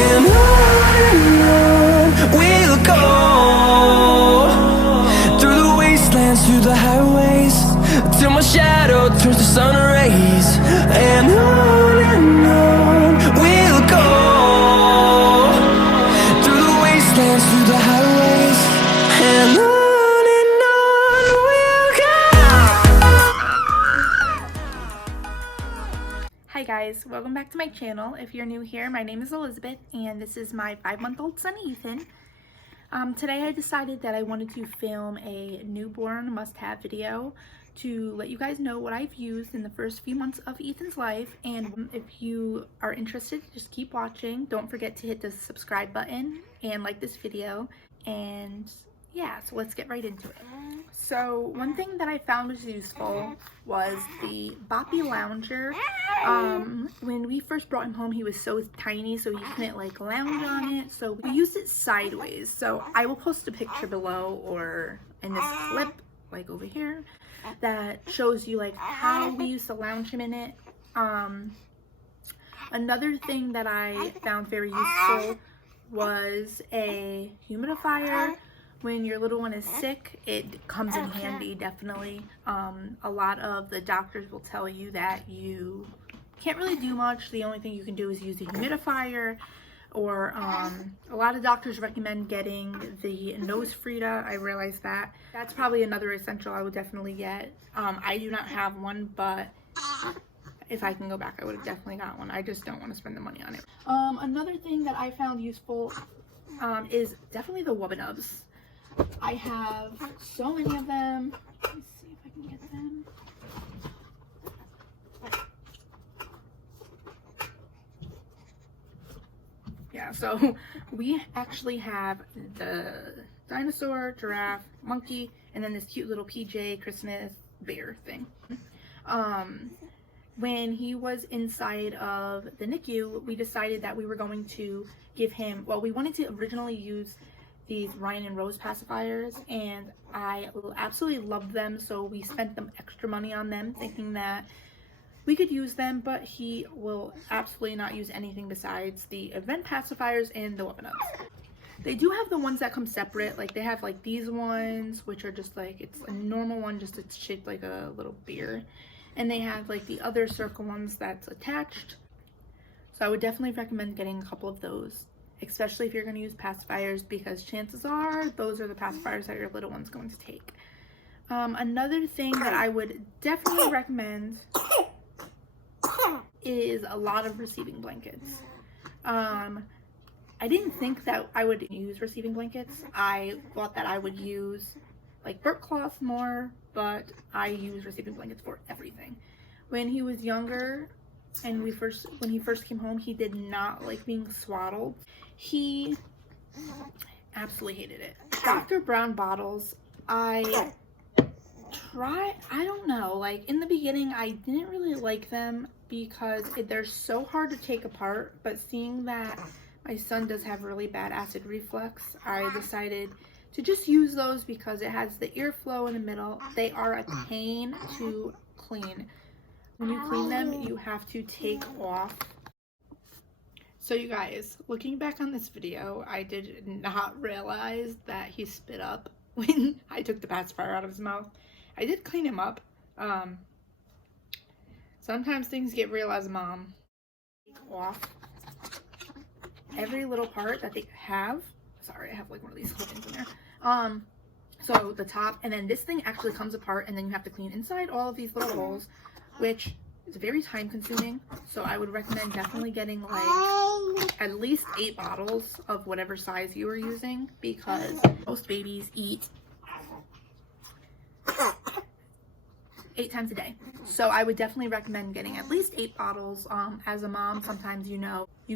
and on we'll go, through the wastelands, through the highways, till my shadow turns to sun rays. And on we'll go, through the wastelands, through the highways, and on we'll go. Hi guys, welcome back to my channel. If you're new here, my name is Elizabeth and this is my 5-month-old son Ethan. Today I decided that I wanted to film a newborn must-have video to let you guys know what I've used in the first few months of Ethan's life, and if you are interested, just keep watching. Don't forget to hit the subscribe button and like this video, and yeah, so let's get right into it. So one thing that I found was useful was the Boppy Lounger. When we first brought him home, he was so tiny, so he couldn't like lounge on it, so we used it sideways. So I will post a picture below or in this clip like over here that shows you like how we used to lounge him in it. Another thing that I found very useful was a humidifier. When your little one is sick, it comes in handy, definitely. A lot of the doctors will tell you that you can't really do much. The only thing you can do is use a humidifier, or a lot of doctors recommend getting the nose Frida. I realize that. That's probably another essential I would definitely get. I do not have one, but if I can go back, I would have definitely got one. I just don't want to spend the money on it. Another thing that I found useful is definitely the Wubba Nubs. I have so many of them. Let me see if I can get them. Yeah, so we actually have the dinosaur, giraffe, monkey, and then this cute little PJ Christmas bear thing. When he was inside of the NICU, we decided that we were going to give him, well, we wanted to originally use these Ryan and Rose pacifiers, and I absolutely loved them, so we spent them extra money on them thinking that we could use them, but he will absolutely not use anything besides the event pacifiers and the Wubba Nubs. They do have the ones that come separate, like they have like these ones, which are just like, it's a normal one, just it's shaped like a little beer, and they have like the other circle ones that's attached. So I would definitely recommend getting a couple of those, especially if you're going to use pacifiers, because chances are those are the pacifiers that your little one's going to take. Another thing that I would definitely recommend is a lot of receiving blankets. I didn't think that I would use receiving blankets. I thought that I would use like burp cloth more, but I use receiving blankets for everything. When he was younger and when he first came home, he did not like being swaddled. He absolutely hated it. Dr. Brown bottles, I don't know, like in the beginning I didn't really like them because they're so hard to take apart, but seeing that my son does have really bad acid reflux, I decided to just use those because it has the airflow in the middle. They are a pain to clean. When you clean them, you have to take off. So you guys, looking back on this video, I did not realize that he spit up when I took the pacifier out of his mouth. I did clean him up. Sometimes things get real as a mom. Take off every little part that they have. Sorry, I have like one of these little things in there. So the top, and then this thing actually comes apart, and then you have to clean inside all of these little holes, which is very time consuming. So I would recommend definitely getting like at least 8 bottles of whatever size you are using, because most babies eat 8 times a day. So I would definitely recommend getting at least 8 bottles. As a mom, sometimes you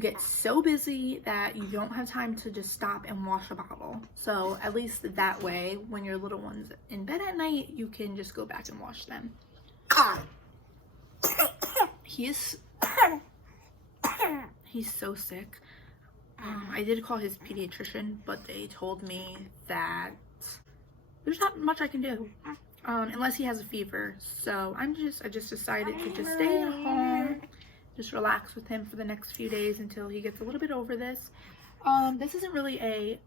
get so busy that you don't have time to just stop and wash a bottle. So at least that way, when your little one's in bed at night, you can just go back and wash them. He's so sick. I did call his pediatrician, but they told me that there's not much I can do. Unless he has a fever. So I just decided to just stay at home just relax with him for the next few days until he gets a little bit over this. This isn't really a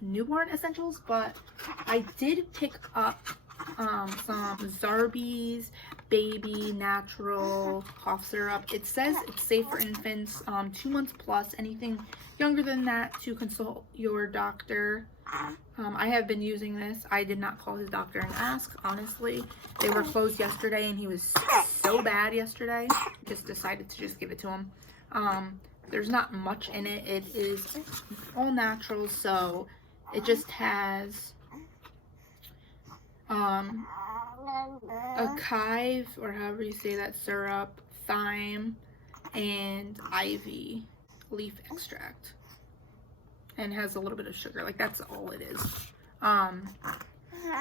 newborn essentials, but I did pick up some Zarbee's baby natural cough syrup. It says it's safe for infants 2 months plus. Anything younger than that, to consult your doctor. I have been using this. I did not call his doctor and ask, honestly. They were closed yesterday and he was so bad yesterday. Just decided to just give it to him. There's not much in it. It is all natural, so it just has chive, or however you say that, syrup, thyme, and ivy leaf extract, and has a little bit of sugar. Like, that's all it is.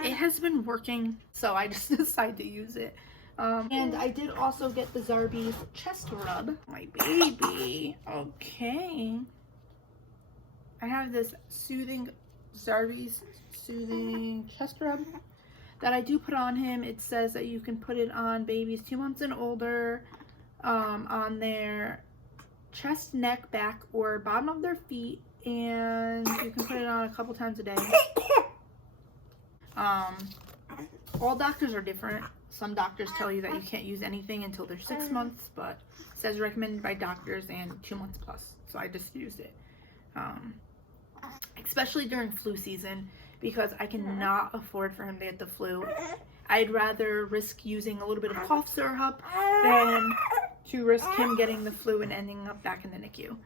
It has been working, so I just decided to use it. And I did also get the Zarbee's chest rub. My baby. Okay. I have this Zarbee's soothing chest rub that I do put on him. It says that you can put it on babies 2 months and older, on their chest, neck, back, or bottom of their feet, and you can put it on a couple times a day. All doctors are different. Some doctors tell you that you can't use anything until they're 6 months, but it says recommended by doctors and 2 months plus, so I just used it. Especially during flu season, because I cannot afford for him to get the flu. I'd rather risk using a little bit of cough syrup than to risk him getting the flu and ending up back in the NICU.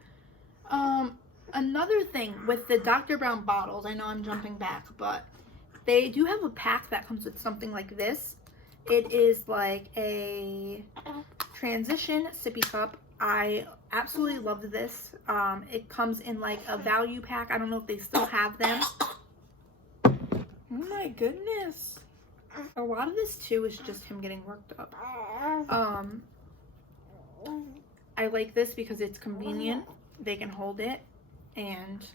Another thing with the Dr. Brown bottles, I know I'm jumping back, but they do have a pack that comes with something like this. It is like a transition sippy cup. I absolutely loved this. It comes in like a value pack. I don't know if they still have them. Oh my goodness. A lot of this too is just him getting worked up. I like this because it's convenient. They can hold it, and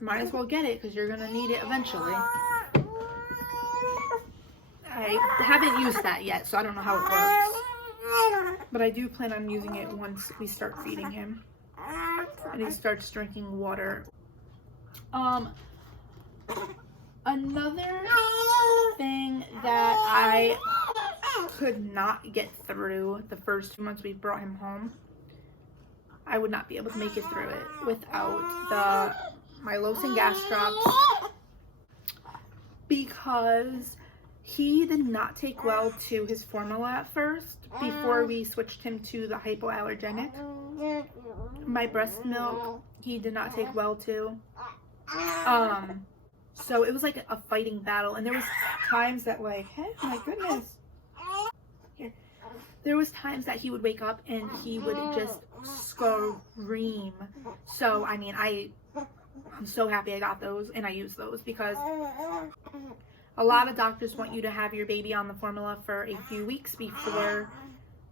might as well get it because you're gonna need it eventually. I haven't used that yet, so I don't know how it works, but I do plan on using it once we start feeding him and he starts drinking water. Another thing that I could not get through the first 2 months we brought him home, I would not be able to make it through it without the Mylocin gas drops, because he did not take well to his formula at first before we switched him to the hypoallergenic. My breast milk, he did not take well to. So it was like a fighting battle, and there was times that, like, hey, my goodness. Here. There was times that he would wake up and he would just scream. So, I mean, I'm so happy I got those and I used those, because a lot of doctors want you to have your baby on the formula for a few weeks before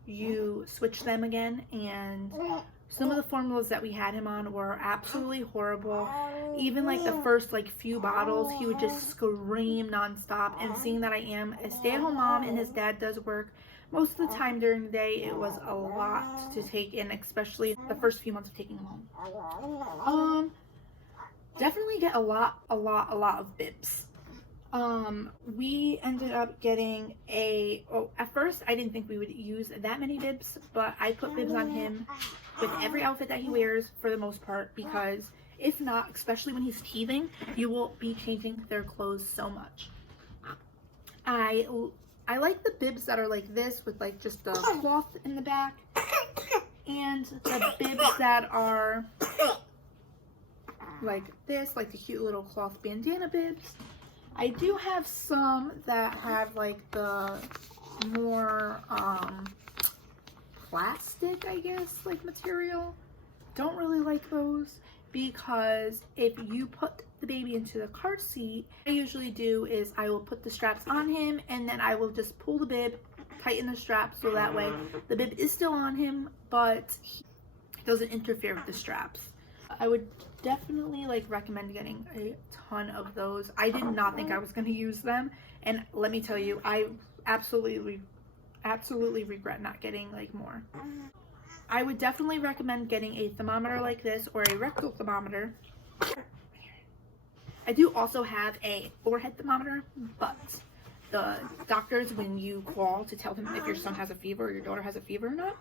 you switch them again, and some of the formulas that we had him on were absolutely horrible. Even like the first like few bottles, he would just scream nonstop. And seeing that I am a stay-at-home mom and his dad does work most of the time during the day, it was a lot to take in, especially the first few months of taking him home. Definitely get a lot of bibs. We ended up getting at first I didn't think we would use that many bibs, but I put bibs on him with every outfit that he wears for the most part, because if not, especially when he's teething, you will be changing their clothes so much. I like the bibs that are like this with like just the cloth in the back, and the bibs that are like this, like the cute little cloth bandana bibs. I do have some that have like the more plastic, I guess, like material. Don't really like those, because if you put the baby into the car seat, what I usually do is I will put the straps on him, and then I will just pull the bib, tighten the straps, so that way the bib is still on him, but he doesn't interfere with the straps. I would definitely like recommend getting a ton of those. I did not think I was going to use them, and let me tell you, I absolutely absolutely regret not getting like more. I would definitely recommend getting a thermometer like this or a rectal thermometer. I do also have a forehead thermometer, but the doctors, when you call to tell them if your son has a fever or your daughter has a fever or not,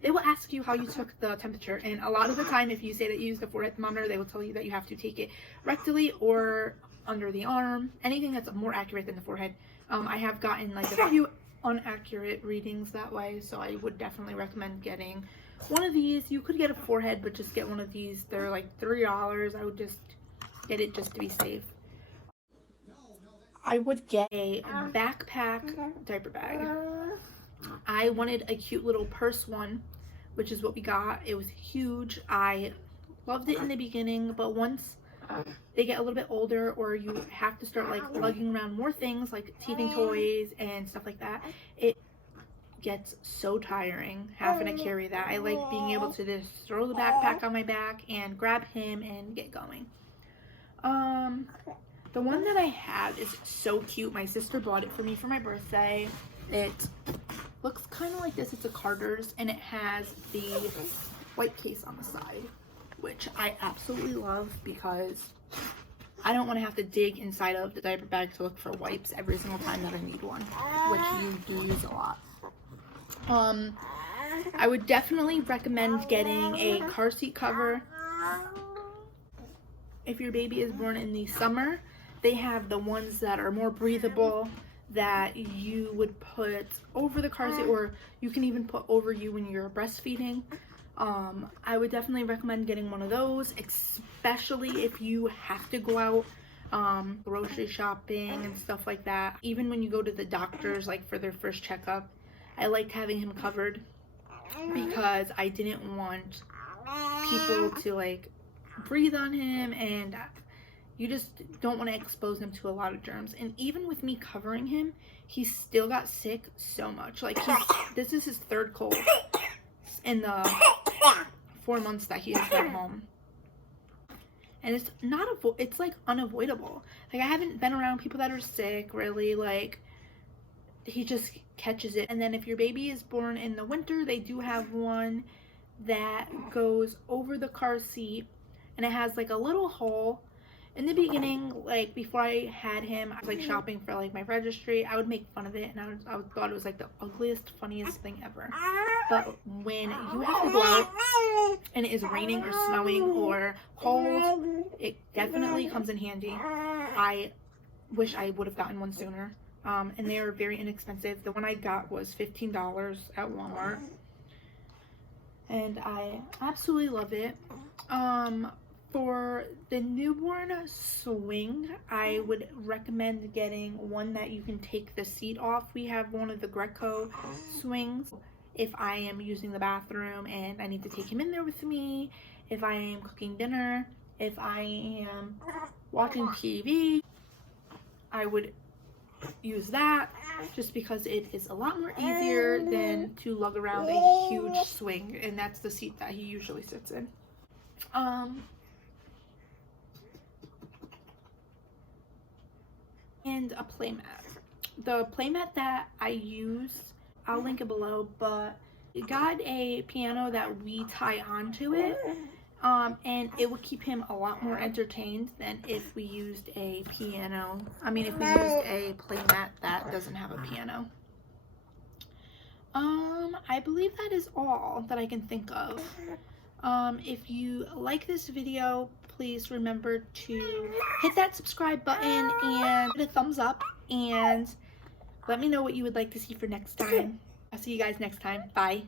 they will ask you how you took the temperature. And a lot of the time, if you say that you used a forehead thermometer, they will tell you that you have to take it rectally or under the arm, anything that's more accurate than the forehead. I have gotten like a few inaccurate readings that way, so I would definitely recommend getting one of these. You could get a forehead, but just get one of these. They're like $3. I would just get it just to be safe. I would get a backpack diaper bag. I wanted a cute little purse one, which is what we got. It was huge. I loved it in the beginning, but once they get a little bit older, or you have to start like lugging around more things like teething toys and stuff like that, it gets so tiring having to carry that. I like being able to just throw the backpack on my back and grab him and get going. The one that I have is so cute. My sister bought it for me for my birthday. It looks kind of like this. It's a Carter's, and it has the white case on the side, which I absolutely love because I don't want to have to dig inside of the diaper bag to look for wipes every single time that I need one, which you do use a lot. I would definitely recommend getting a car seat cover. If your baby is born in the summer, they have the ones that are more breathable that you would put over the car seat, or you can even put over you when you're breastfeeding. I would definitely recommend getting one of those, especially if you have to go out grocery shopping and stuff like that. Even when you go to the doctors, like for their first checkup, I liked having him covered because I didn't want people to like breathe on him, and you just don't want to expose him to a lot of germs. And even with me covering him, he still got sick so much. Like this is his third cold in the 4 months that he has been home, and it's like unavoidable. Like I haven't been around people that are sick really. Like he just catches it. And then if your baby is born in the winter, they do have one that goes over the car seat, and it has like a little hole. In the beginning, like before I had him, I was like shopping for like my registry. I would make fun of it, and I thought it was like the ugliest, funniest thing ever. But when you have to go out and it is raining or snowing or cold, it definitely comes in handy. I wish I would have gotten one sooner. And they are very inexpensive. The one I got was $15 at Walmart, and I absolutely love it. For the newborn swing, I would recommend getting one that you can take the seat off. We have one of the Greco swings. If I am using the bathroom and I need to take him in there with me, if I am cooking dinner, if I am watching TV, I would use that just because it is a lot more easier than to lug around a huge swing, and that's the seat that he usually sits in. And a playmat. The playmat that I use, I'll link it below, but it got a piano that we tie onto it, and it would keep him a lot more entertained than if we used a piano. If we used a playmat that doesn't have a piano. I believe that is all that I can think of. If you like this video, please remember to hit that subscribe button and hit a thumbs up, and let me know what you would like to see for next time. I'll see you guys next time. Bye.